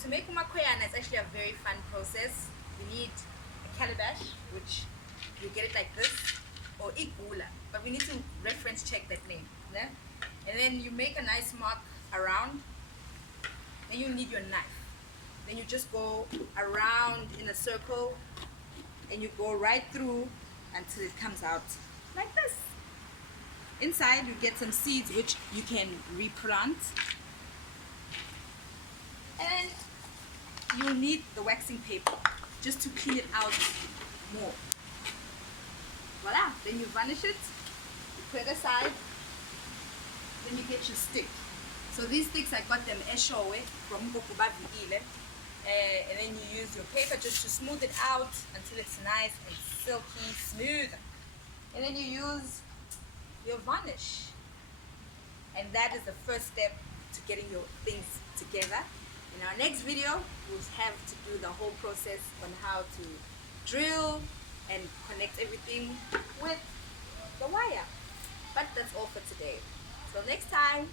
to make Umakweyana, it's actually a very fun process. We need a calabash, which you get it like this, or igula, but we need to reference check that name. Yeah? And then you make a nice mark around. Then you need your knife. Then you just go around in a circle and you go right through until it comes out like this. Inside you get some seeds which you can replant. And you'll need the waxing paper just to clean it out more. Voila, then you varnish it, you put it aside, then you get your stick. So these sticks, I got them Eshowe from Umakweyana. And then you use your paper just to smooth it out until it's nice and silky smooth. And then you use your varnish. And that is the first step to getting your things together. In our next video, we'll have to do the whole process on how to drill and connect everything with the wire. But that's all for today. Till next time.